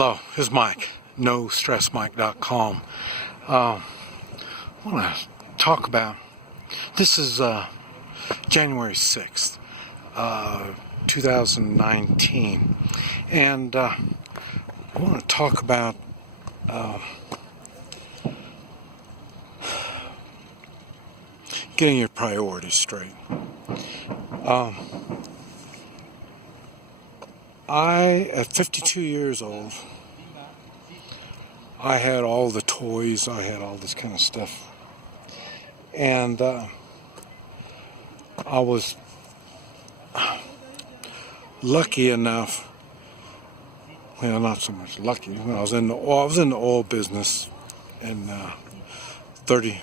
Hello, this is Mike, NoStressMike.com. I want to talk about, this is January 6th, 2019, and I want to talk about getting your priorities straight. At 52 years old, I had all the toys, I had all this kind of stuff. And I was lucky enough, well, not so much lucky, when I was in the oil business and 30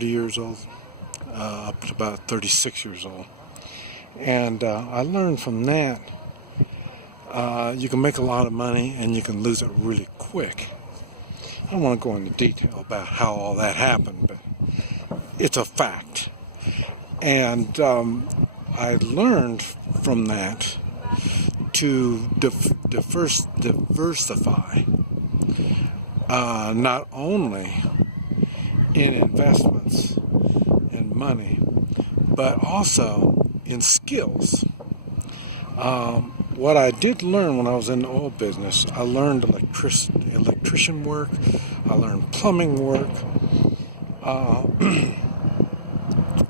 years old, up to about 36 years old. And I learned from that you can make a lot of money and you can lose it really quick. I don't want to go into detail about how all that happened, but it's a fact. And I learned from that to diversify, not only in investments and money, but also in skills. What I did learn when I was in the oil business, I learned electrician work, I learned plumbing work.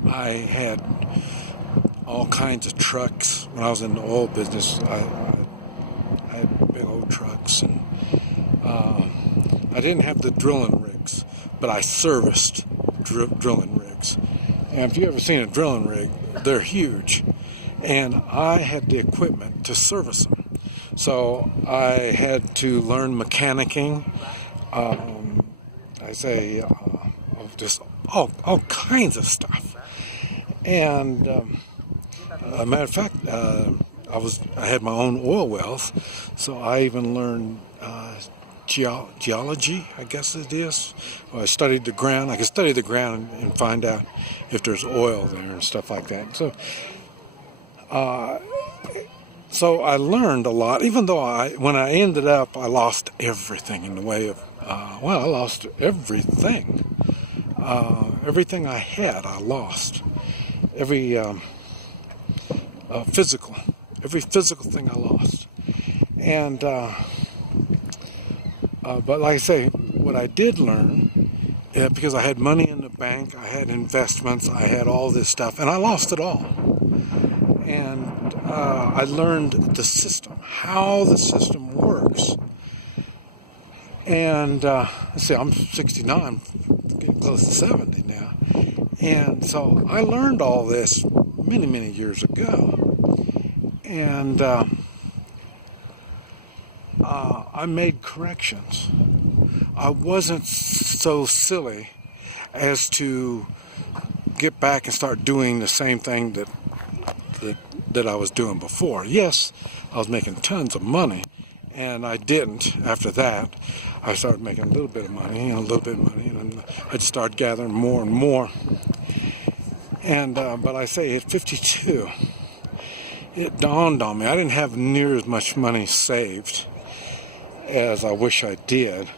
I had all kinds of trucks. When I was in the oil business, I had big old trucks, and I didn't have the drilling rigs, but I serviced drilling rigs. And if you've ever seen a drilling rig, they're huge. And I had the equipment to service them. So I had to learn mechanicking, just all kinds of stuff. And a matter of fact, I had my own oil wells, so I even learned geology, I guess it is. Well, I studied the ground. I could study the ground and find out if there's oil there and stuff like that. So I learned a lot, even though when I ended up, I lost everything in the way of, I lost everything. Everything I had, I lost. Every physical thing I lost. And, but like I say, what I did learn, because I had money in the bank, I had investments, I had all this stuff, and I lost it all. And I learned the system, how the system works. And let's see, I'm 69, I'm getting close to 70 now. And so I learned all this many, many years ago. And I made corrections. I wasn't so silly as to get back and start doing the same thing that I was doing before. Yes, I was making tons of money, and I didn't. After that, I started making a little bit of money and a little bit of money, and I just started gathering more and more. And but I say at 52, it dawned on me I didn't have near as much money saved as I wish I did.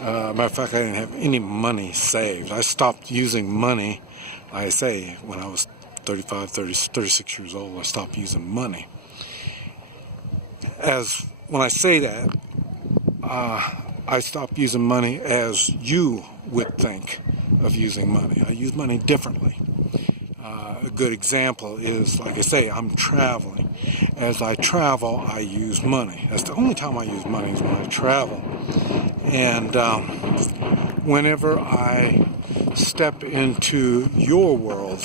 Matter of fact, I didn't have any money saved. I stopped using money, I say, when I was 36 years old, I stopped using money. When I say that, I stopped using money as you would think of using money. I use money differently. A good example is, like I say, I'm traveling. As I travel, I use money. That's the only time I use money is when I travel. And whenever I step into your world,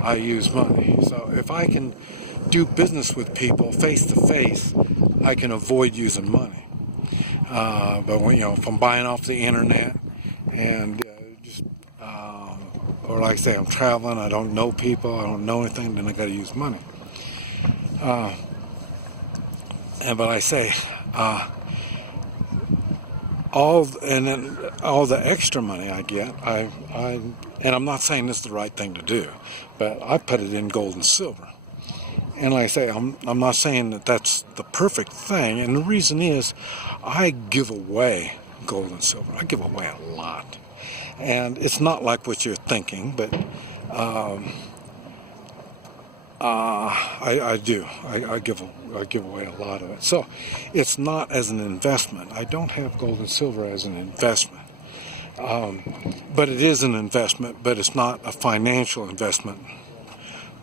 I use money. So if I can do business with people face to face, I can avoid using money. But when, if I'm buying off the internet and or like I say, I'm traveling, I don't know people, I don't know anything, then I got to use money. But I say, all the extra money I get, and I'm not saying this is the right thing to do, but I put it in gold and silver. And like I say, I'm not saying that that's the perfect thing. And the reason is I give away gold and silver. I give away a lot. And it's not like what you're thinking, but I do. I give away a lot of it. So it's not as an investment. I don't have gold and silver as an investment. But it is an investment, but it's not a financial investment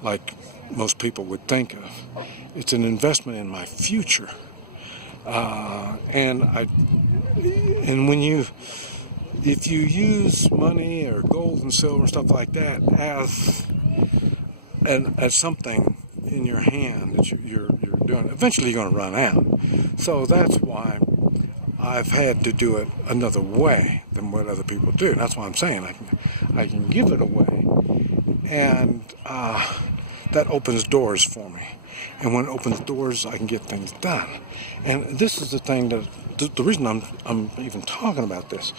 like most people would think of. It's an investment in my future. And if you use money or gold and silver and stuff like that as something in your hand that you're doing, eventually you're going to run out. So that's why I've had to do it another way than what other people do. That's why I'm saying I can give it away, and that opens doors for me. And when it opens doors, I can get things done. And this is the thing that the reason I'm even talking about this.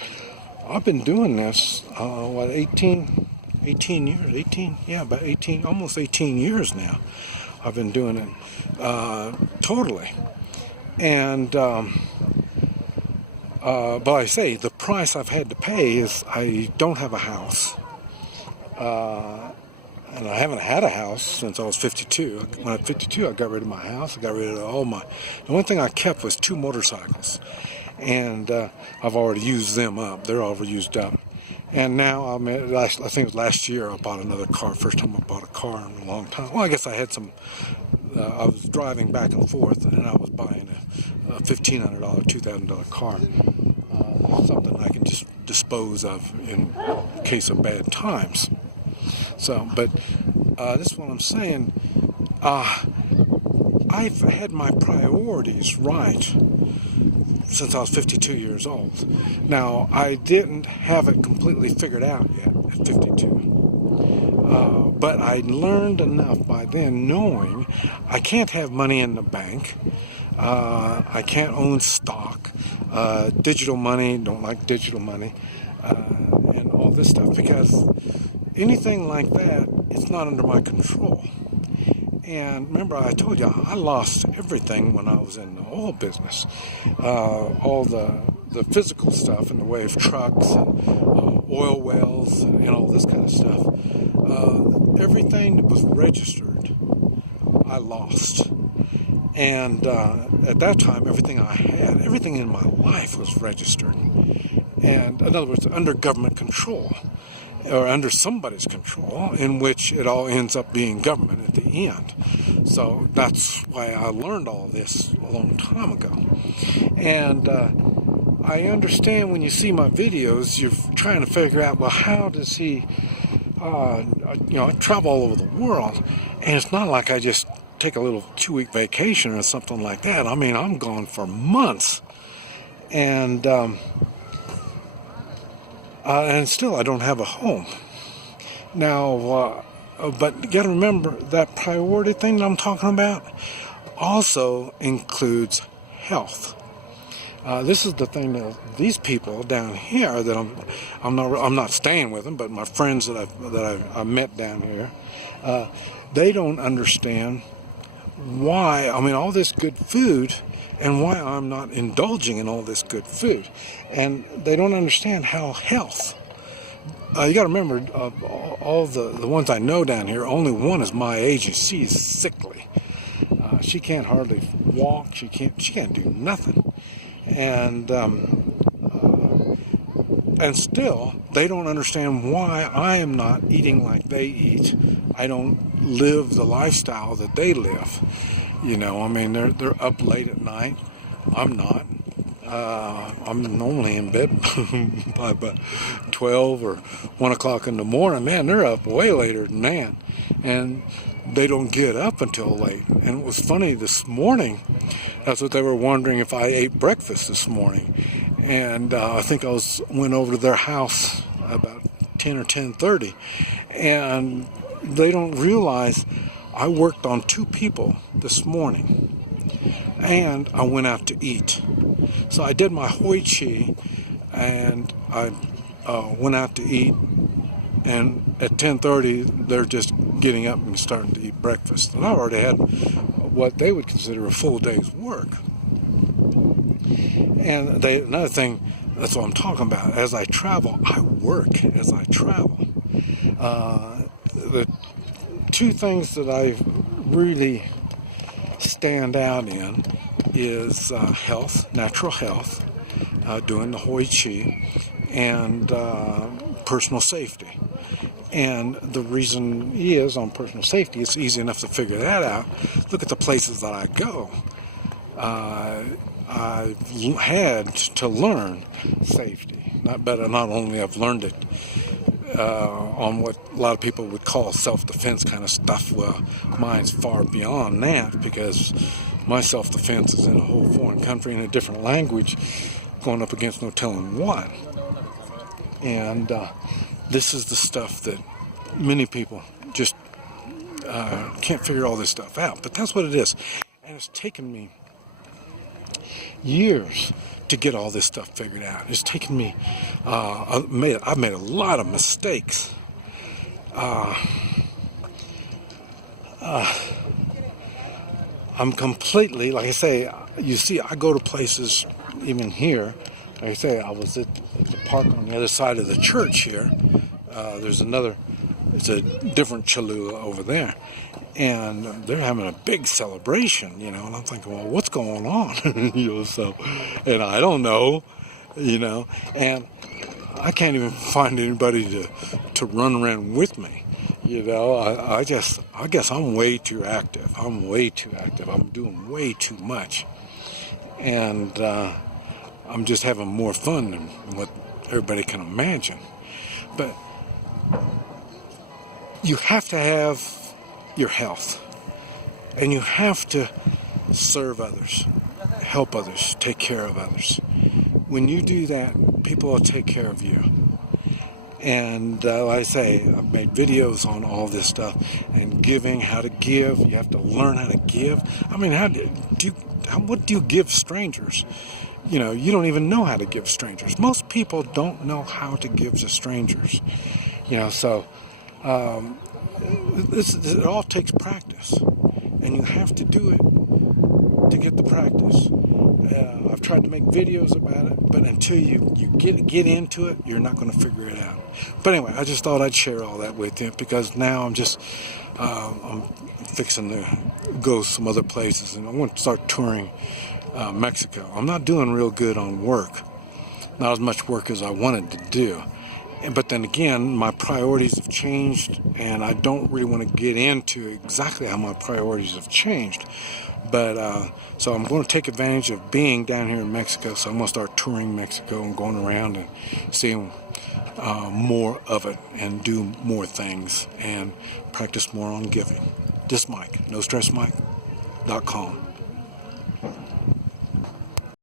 I've been doing this 18 years, about 18, almost 18 years now. I've been doing it totally. And but I say the price I've had to pay is I don't have a house. And I haven't had a house since I was 52. When I was 52, I got rid of my house. I got rid of all my... The one thing I kept was 2 motorcycles. And I've already used them up. They're all used up. And now, I think it was last year, I bought another car. First time I bought a car in a long time. Well, I guess I had some... I was driving back and forth, and I was buying a $1,500, $2,000 car. Something I can just dispose of in case of bad times. So, but this is what I'm saying. I've had my priorities right since I was 52 years old. Now, I didn't have it completely figured out yet at 52. But I learned enough by then knowing I can't have money in the bank. I can't own stock. Digital money, don't like digital money. And all this stuff, because anything like that, it's not under my control. And remember, I told you, I lost everything when I was in the oil business. All the physical stuff in the way of trucks and oil wells and all this kind of stuff. Everything that was registered, I lost. And at that time, everything I had, everything in my life was registered. And in other words, under government control, or under somebody's control, in which it all ends up being government at the end. So that's why I learned all this a long time ago. And I understand when you see my videos, you're trying to figure out, well, how does he, I travel all over the world, and it's not like I just take a little 2-week vacation or something like that. I mean, I'm gone for months. And still I don't have a home. Now, but you got to remember that priority thing that I'm talking about also includes health. This is the thing that these people down here that I'm not staying with them, but my friends that I met down here, they don't understand why. I mean, all this good food. And why I'm not indulging in all this good food. And they don't understand how health. You got to remember, all the ones I know down here, only one is my age, and she's sickly. She can't hardly walk. She can't do nothing. And still, they don't understand why I am not eating like they eat. I don't live the lifestyle that they live. You know, I mean, they're up late at night. I'm not. I'm normally in bed by about 12 or 1 o'clock in the morning. Man, they're up way later than that. And they don't get up until late. And it was funny, this morning, that's what they were wondering if I ate breakfast this morning. And I think I went over to their house about 10 or 10:30. And they don't realize I worked on 2 people this morning, and I went out to eat. So I did my Hoi Chi, and I went out to eat, and at 10:30, they're just getting up and starting to eat breakfast. And I already had what they would consider a full day's work. And another thing, that's what I'm talking about. As I travel, I work as I travel. The two things that I really stand out in is health, natural health, doing the Hoi Chi, and personal safety. And the reason is, on personal safety, it's easy enough to figure that out. Look at the places that I go. I've had to learn safety. Not only I've learned it on what a lot of people would call self-defense kind of stuff. Well, mine's far beyond that, because my self-defense is in a whole foreign country in a different language, going up against no telling what. And this is the stuff that many people just can't figure all this stuff out. But that's what it is. And it's taken me years to get all this stuff figured out. It's taken me, I've made a lot of mistakes. I'm completely, like I say, you see, I go to places, even here, like I say, I was at the park on the other side of the church here. There's another, it's a different Cholula over there. And they're having a big celebration, and I'm thinking, well, what's going on? And I don't know, and I can't even find anybody to run around with me. I guess I'm way too active. I'm doing way too much. And I'm just having more fun than what everybody can imagine. But you have to have your health, and you have to serve others, help others, take care of others. When you do that, people will take care of you. And like I say, I've made videos on all this stuff, and giving, how to give. You have to learn how to give. I mean, what do you give strangers? You don't even know how to give strangers. Most people don't know how to give to strangers. So it all takes practice, and you have to do it to get the practice. I've tried to make videos about it, but until you get into it, you're not going to figure it out. But anyway, I just thought I'd share all that with you, because now I'm fixing to go some other places, and I want to start touring Mexico. I'm not doing real good on work, not as much work as I wanted to do. But then again, my priorities have changed, and I don't really want to get into exactly how my priorities have changed. But so I'm going to take advantage of being down here in Mexico. So I'm going to start touring Mexico and going around and seeing more of it, and do more things, and practice more on giving. This Mike, NoStressMike.com.